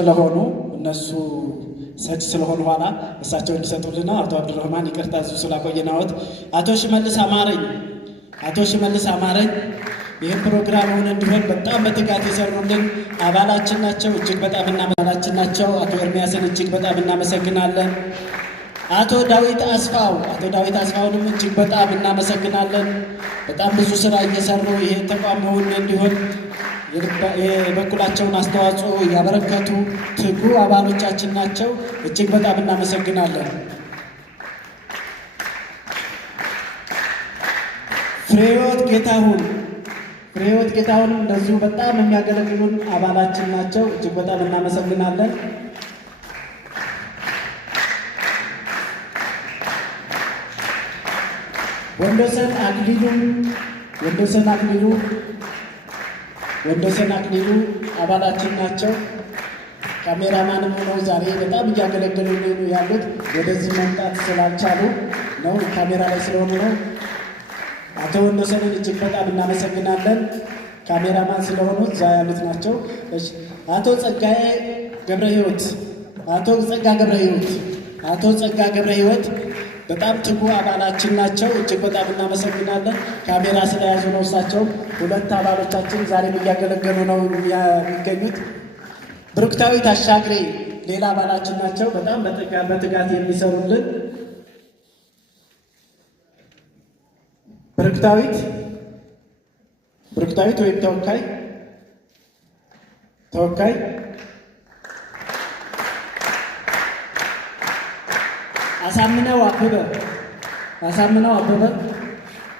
ስለሆኑ እነሱ ሰጭ ስለሆኑ ኋላ እሳቸው እንዲሰጡልና አቶ አብዱራህማን ይቅርታ እዚሁ ስላቆየናዎት። አቶ ሽመልስ አማረኝ ይህን ፕሮግራም ሆነ እንዲሆን በጣም በትጋት የሰሩልን አባላችን ናቸው። እጅግ በጣም እናመሰግናለን ናቸው። አቶ ኤርሚያስን እጅግ በጣም እናመሰግናለን። አቶ ዳዊት አስፋውንም እጅግ በጣም እናመሰግናለን። በጣም ብዙ ስራ እየሰሩ ይሄ ተቋም ሆነ እንዲሆን የበኩላቸውን አስተዋጽኦ ያበረከቱ ትጉ አባሎቻችን ናቸው። እጅግ በጣም እናመሰግናለን። ፍሬህይወት ጌታሁን እንደዚሁ በጣም የሚያገለግሉን አባላችን ናቸው። እጅግ በጣም እናመሰግናለን። ወንዶሰን አክሊሉ አባላችን ናቸው። ካሜራማንም ሆነው ዛሬ በጣም እያገለገሉ ያሉት ወደዚህ መምጣት ስላልቻሉ ነው፣ ካሜራ ላይ ስለሆኑ ነው። አቶ ወንዶሰንን እጅግ በጣም እናመሰግናለን። ካሜራማን ስለሆኑ እዛ ያሉት ናቸው። አቶ ጸጋ ገብረ ሕይወት በጣም ትጉ አባላችን ናቸው። እጅግ በጣም እናመሰግናለን። ካሜራ ስለያዙ ነው። እሳቸውም ሁለት አባሎቻችን ዛሬም እያገለገሉ ነው የሚገኙት። ብሩክታዊት አሻግሬ ሌላ አባላችን ናቸው። በጣም በትጋት የሚሰሩልን ብሩክታዊት ወይም ተወካይ አሳምነው አበበ